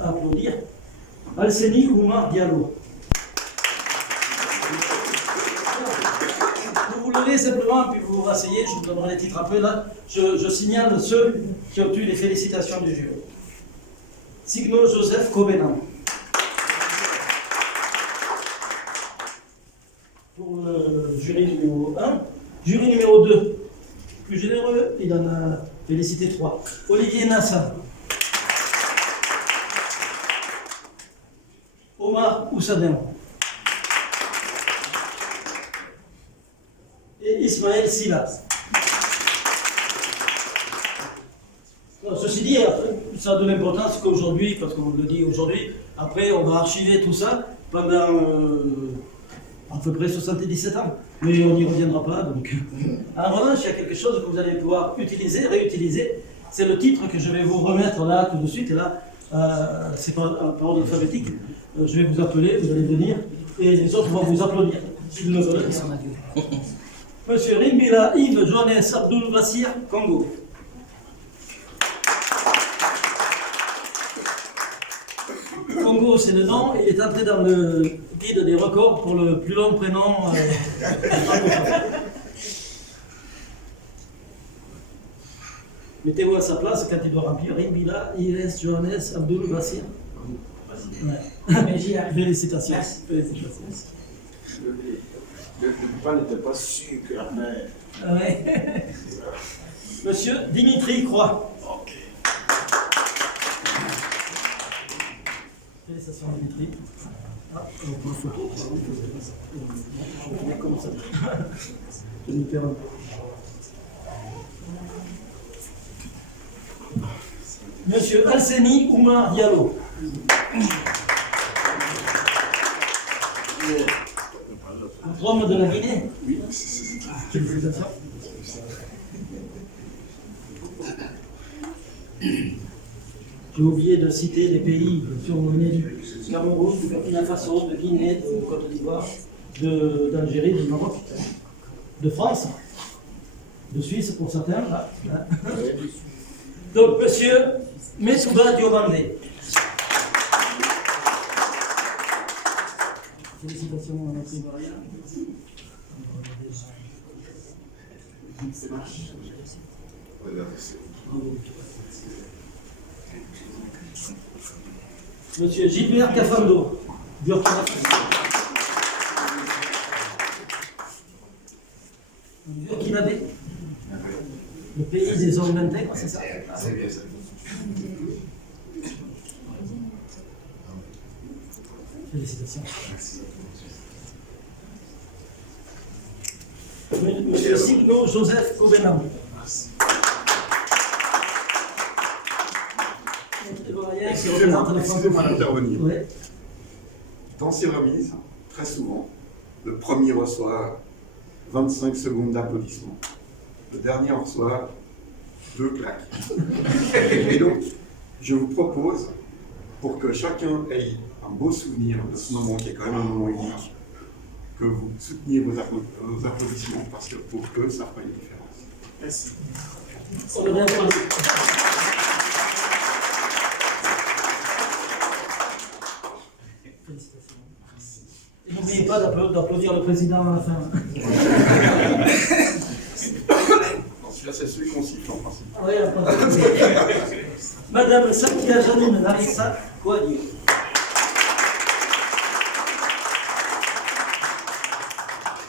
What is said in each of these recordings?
Applaudir Alseni Oumar Diallo. Vous vous levez simplement, puis vous vous rasseyez, je vous donnerai les titres après. Là, je signale ceux qui ont eu les félicitations du jury. Signo Joseph Covenant. Pour le jury numéro 1. Jury numéro 2. Plus généreux, il en a félicité 3. Olivier Nassa. Omar Oussadin. Et Ismaël Silas. Ceci dit, ça a de l'importance qu'aujourd'hui, parce qu'on le dit aujourd'hui, après on va archiver tout ça pendant à peu près 77 ans. Mais on n'y reviendra pas. Donc. En revanche, il y a quelque chose que vous allez pouvoir utiliser, réutiliser. C'est le titre que je vais vous remettre là tout de suite. Et là, c'est par ordre alphabétique. Je vais vous appeler, vous allez venir, et les autres vont vous applaudir. S'ils le veulent, ils sont adieux. Monsieur Rimbila Yves Johannes Abdul Bassir, Congo. Congo, c'est le nom, il est entré dans le guide des records pour le plus long prénom. Mettez-vous à sa place quand il doit remplir Rimbila Yves Johannes Abdul Bassir. Ouais. Félicitations. Félicitations. Le pas n'était pas sucre, mais... Ouais. Monsieur Dimitri Croix. Ok. Félicitations Dimitri. Ah, une photo. Comme ça. Je vais nous faire un peu. Monsieur Alseni Oumar Diallo. Rome de la Guinée. Oui. Félicitations. J'ai oublié de citer les pays qui ont mené du Cameroun, du Burkina Faso, de Guinée, de Côte d'Ivoire, d'Algérie, du Maroc, de France, de Suisse pour certains. Là. Donc, monsieur Messouba Diomandé. Félicitations à notre Ivoirien. Monsieur Gilbert Cafando, Burkina Faso. Burkinabé. Le pays des hommes intègres, c'est ça? C'est bien ça. Félicitations. Monsieur Signo Joseph Covenant. Excusez-moi d'intervenir. Ouais. Dans ces remises, très souvent, le premier reçoit 25 secondes d'applaudissements. Le dernier en reçoit 2 claques. Et donc, je vous propose, pour que chacun ait un beau souvenir de ce moment qui est quand même un moment unique, que vous souteniez vos applaudissements, parce que pour eux, ça fera une différence. Merci. On devrait applaudir. Félicitations. Et n'oubliez pas d'applaudir le président à la fin. Celui-là, c'est celui qu'on siffle en principe. Oui, Madame Sakia Janine Larissa Coadio.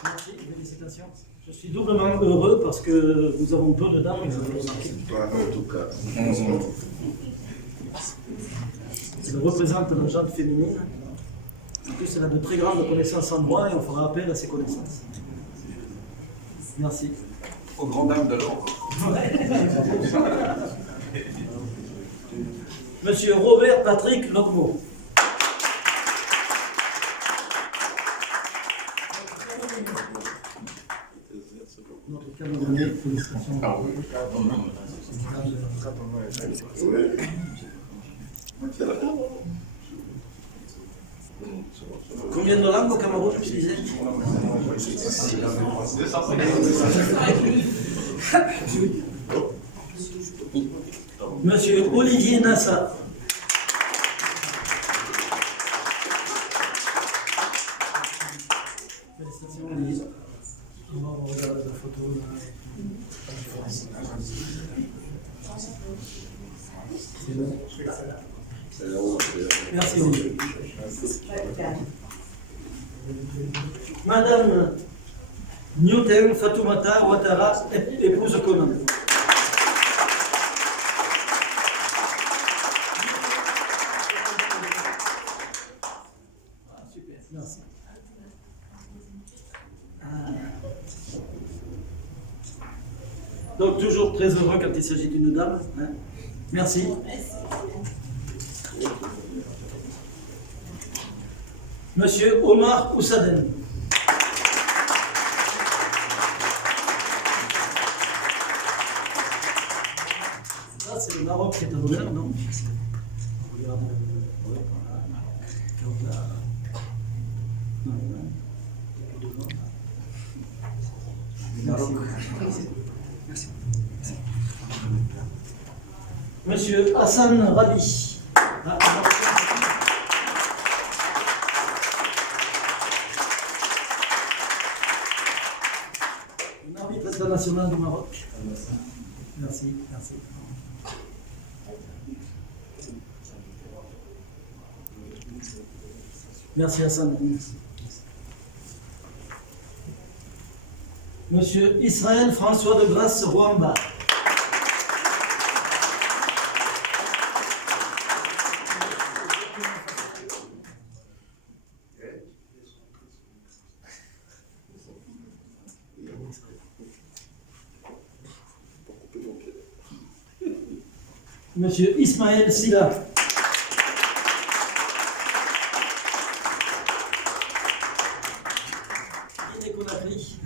Merci, félicitations. Je suis doublement heureux parce que nous avons peu de dames. En tout cas. Elle représente la gente féminine. En plus, elle a de très grandes connaissances en droit et on fera appel à ses connaissances. Merci. Aux grandes dames de l'ordre. Monsieur Robert Patrick Logmo. Notre Camerounais, félicitations. Combien de langues au Cameroun, tu disais? Monsieur Olivier Nassa. On va regarder la photo là. C'est bon. Merci Olivier. Madame Newton Fatoumata Ouattara, épouse commune. Ah, super, merci. Donc toujours très heureux quand il s'agit d'une dame. Hein. Merci. Monsieur Omar Oussaden. Ça, c'est le Maroc qui est à l'honneur, non? Regarde. Ouais, voilà, Maroc. Merci. Monsieur Hassan Rabi. Un arbitre international du Maroc. Merci, merci. Merci Hassan. Monsieur Israël François de Grasse Rwamba. Monsieur Ismaël Silla. Conakry.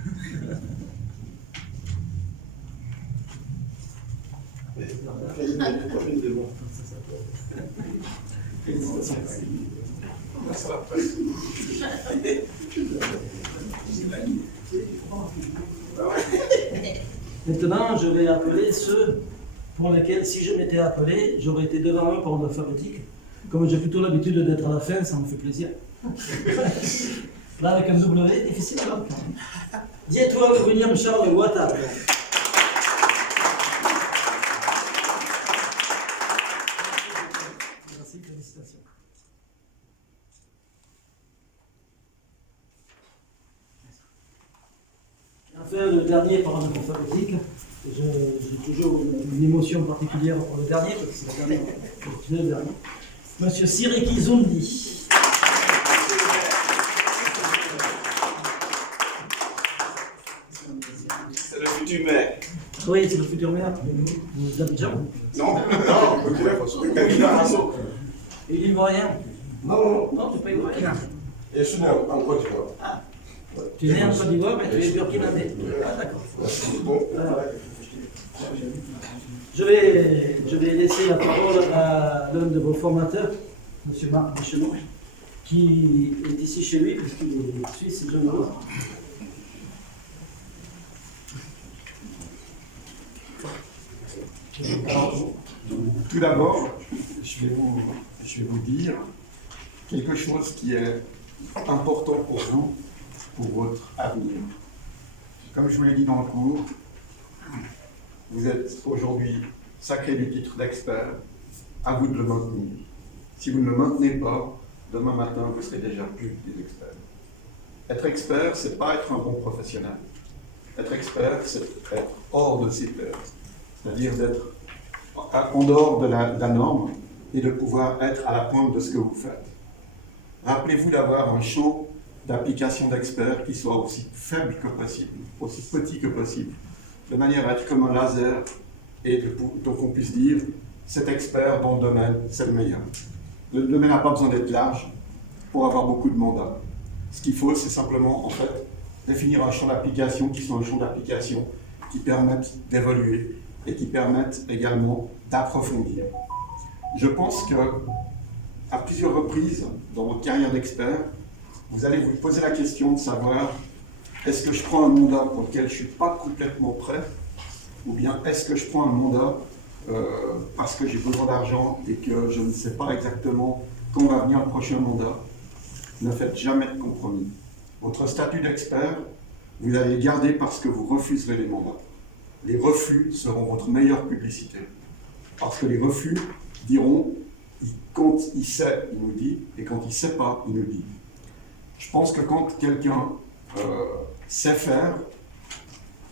Maintenant, je vais appeler ceux pour lesquels, si je m'étais appelé, j'aurais été devant eux pour l'alphabétique. Comme j'ai plutôt l'habitude d'être à la fin, ça me fait plaisir. Là, avec un W, difficile à l'entendre. Dietwald William Charles Ouattara. Merci, félicitations. Enfin, le dernier par l'ordre alphabétique. J'ai toujours une émotion particulière pour le dernier, parce que c'est le dernier. Monsieur Siriki Zoundi. C'est le futur maire. Oui, c'est le futur maire d'Abidjan. Non, Il est ivoirien. Non, Non, tu n'es pas ivoirien. je suis né en Côte d'Ivoire. Ah. Tu es né en Côte d'Ivoire, mais tu es burkinabé. Ah, d'accord. Alors, je vais laisser la parole à l'un de vos formateurs, M. Marc Deschenaux, qui est ici chez lui, puisqu'il est suisse et généreux. Alors, tout d'abord, je vais vous dire quelque chose qui est important pour vous, pour votre avenir. Comme je vous l'ai dit dans le cours, vous êtes aujourd'hui sacré du titre d'expert, à vous de le maintenir. Si vous ne le maintenez pas, demain matin, vous serez déjà plus des experts. Être expert, ce n'est pas être un bon professionnel. Être expert, c'est être hors de ses pairs. C'est-à-dire d'être en dehors de la norme et de pouvoir être à la pointe de ce que vous faites. Rappelez-vous d'avoir un champ d'application d'experts qui soit aussi faible que possible, aussi petit que possible, de manière à être comme un laser et donc on puisse dire cet expert dans le domaine, c'est le meilleur. Le domaine n'a pas besoin d'être large pour avoir beaucoup de mandats. Ce qu'il faut, c'est simplement en fait définir un champ d'application qui soit un champ d'application qui permette d'évoluer et qui permettent également d'approfondir. Je pense que à plusieurs reprises dans votre carrière d'expert, vous allez vous poser la question de savoir est-ce que je prends un mandat pour lequel je ne suis pas complètement prêt ou bien est-ce que je prends un mandat parce que j'ai besoin d'argent et que je ne sais pas exactement quand va venir le prochain mandat. Ne faites jamais de compromis. Votre statut d'expert vous allez les garder parce que vous refuserez les mandats. Les refus seront votre meilleure publicité. Parce que les refus diront, quand il sait, il nous dit, et quand il ne sait pas, il nous dit. Je pense que quand quelqu'un sait faire,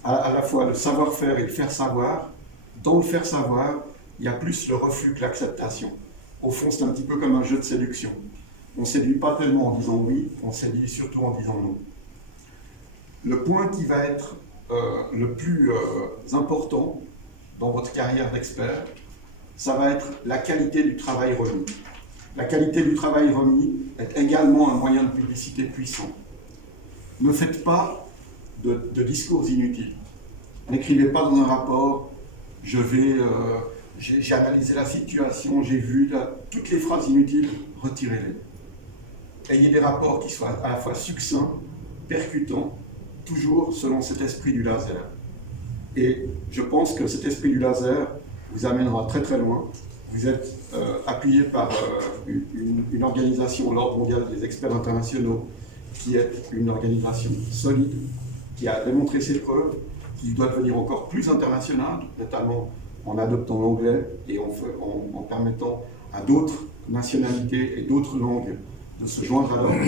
à la fois le savoir-faire et le faire savoir, dans le faire savoir, il y a plus le refus que l'acceptation. Au fond, c'est un petit peu comme un jeu de séduction. On ne séduit pas tellement en disant oui, on séduit surtout en disant non. Le point qui va être le plus important dans votre carrière d'expert, ça va être la qualité du travail remis. La qualité du travail remis est également un moyen de publicité puissant. Ne faites pas de discours inutiles. N'écrivez pas dans un rapport « j'ai analysé la situation, j'ai vu toutes les phrases inutiles, retirez-les. » Ayez des rapports qui soient à la fois succincts, percutants, toujours selon cet esprit du laser. Et je pense que cet esprit du laser vous amènera très très loin. Vous êtes appuyé par une organisation, l'Ordre mondial des experts internationaux, qui est une organisation solide, qui a démontré ses preuves, qui doit devenir encore plus internationale, notamment en adoptant l'anglais et en permettant à d'autres nationalités et d'autres langues de se joindre à l'ordre.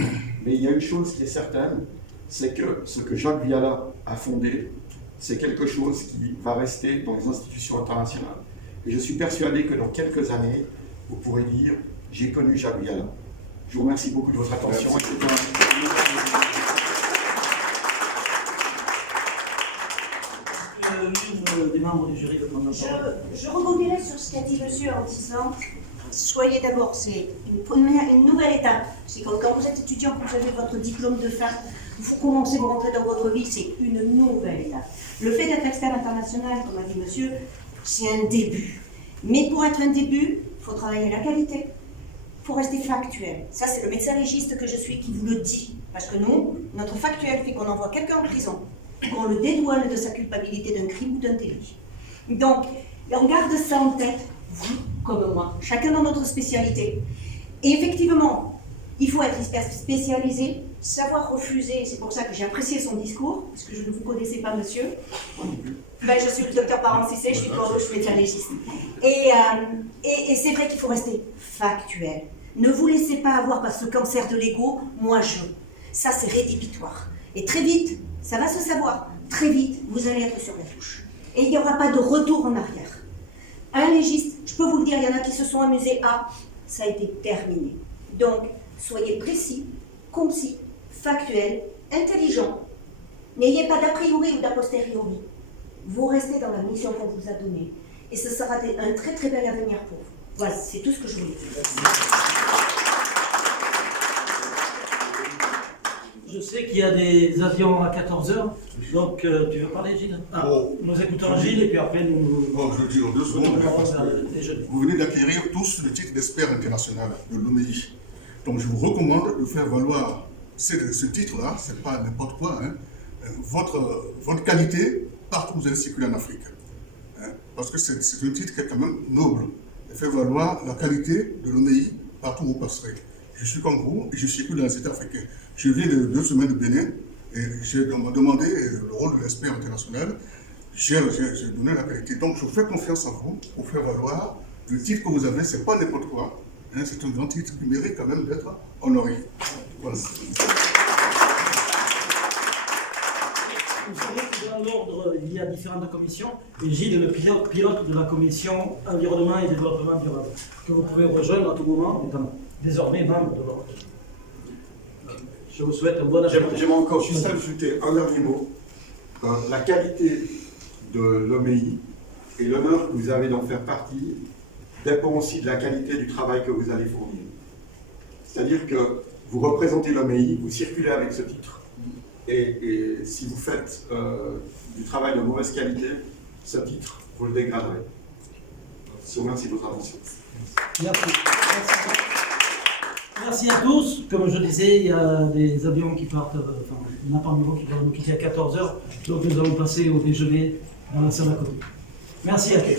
Mais il y a une chose qui est certaine, c'est que ce que Jacques Viala a fondé, c'est quelque chose qui va rester dans les institutions internationales. Et je suis persuadé que dans quelques années, vous pourrez dire « j'ai connu Jacques Viala ». Je vous remercie beaucoup de votre attention. Des membres du jury de prendre la parole. Je rebondirai sur ce qu'a dit monsieur en disant soyez d'abord, c'est une nouvelle étape. C'est comme quand vous êtes étudiant, que vous avez votre diplôme de fin, vous commencez, vous rentrez dans votre vie, c'est une nouvelle étape. Le fait d'être expert international, comme a dit monsieur, c'est un début. Mais pour être un début, il faut travailler la qualité, il faut rester factuel. Ça, c'est le médecin légiste que je suis qui vous le dit. Parce que nous, notre factuel fait qu'on envoie quelqu'un en prison, qu'on le dédouane de sa culpabilité d'un crime ou d'un délit. Donc, on garde ça en tête, vous comme moi, chacun dans notre spécialité. Et effectivement, il faut être spécialisé, savoir refuser. C'est pour ça que j'ai apprécié son discours, parce que je ne vous connaissais pas, monsieur. Ben, je suis le docteur Parent Cissé, je suis Bordeaux, je suis médecin légiste. Et c'est vrai qu'il faut rester factuel. Ne vous laissez pas avoir par ce cancer de l'ego, moi je. Ça, c'est rédhibitoire. Et très vite, ça va se savoir, très vite, vous allez être sur la touche. Et il n'y aura pas de retour en arrière. Un légiste, je peux vous le dire, il y en a qui se sont amusés à, ça a été terminé. Donc, soyez précis, concis, factuel, intelligent. N'ayez pas d'a priori ou d'a posteriori. Vous restez dans la mission qu'on vous a donnée. Et ce sera un très très bel avenir pour vous. Voilà, c'est tout ce que je voulais dire. Je sais qu'il y a des avions à 14h, donc tu veux parler, Gilles? Nous écoutons Gilles et puis après nous... Bon, je le dis en 2 secondes. Vous venez d'acquérir tous le titre d'expert international de l'OMI. Donc je vous recommande de faire valoir ce titre-là, c'est pas n'importe quoi, hein, votre qualité partout où vous allez circuler en Afrique. Hein, parce que c'est un titre qui est quand même noble. De faire valoir la qualité de l'OMI partout où vous passerez. Je suis comme vous et je circule dans les États africains. Je viens de 2 semaines de Bénin et j'ai demandé le rôle de l'expert international. J'ai donné la qualité. Donc je fais confiance en vous pour faire valoir le titre que vous avez. Ce n'est pas n'importe quoi. Hein, c'est un grand titre qui mérite quand même d'être honoré. Voilà. Vous savez que dans l'ordre, il y a différentes commissions, et Gilles est le pilote de la commission environnement et développement durable, que vous pouvez rejoindre à tout moment, étant désormais membre de l'ordre. Je vous souhaite un bon après-midi. J'aimerais encore juste ajouter un dernier mot. La qualité de l'OMI et l'honneur que vous avez d'en faire partie dépend aussi de la qualité du travail que vous allez fournir. C'est-à-dire que vous représentez l'OMI, vous circulez avec ce titre. Et si vous faites du travail de mauvaise qualité, ce titre, vous le dégraderez. Je vous remercie de votre attention. Merci. Merci à tous. Comme je disais, il y a des avions qui partent, enfin, il y en a parmi vous qui vont nous quitter à 14h, donc nous allons passer au déjeuner dans la salle à côté. Merci à tous.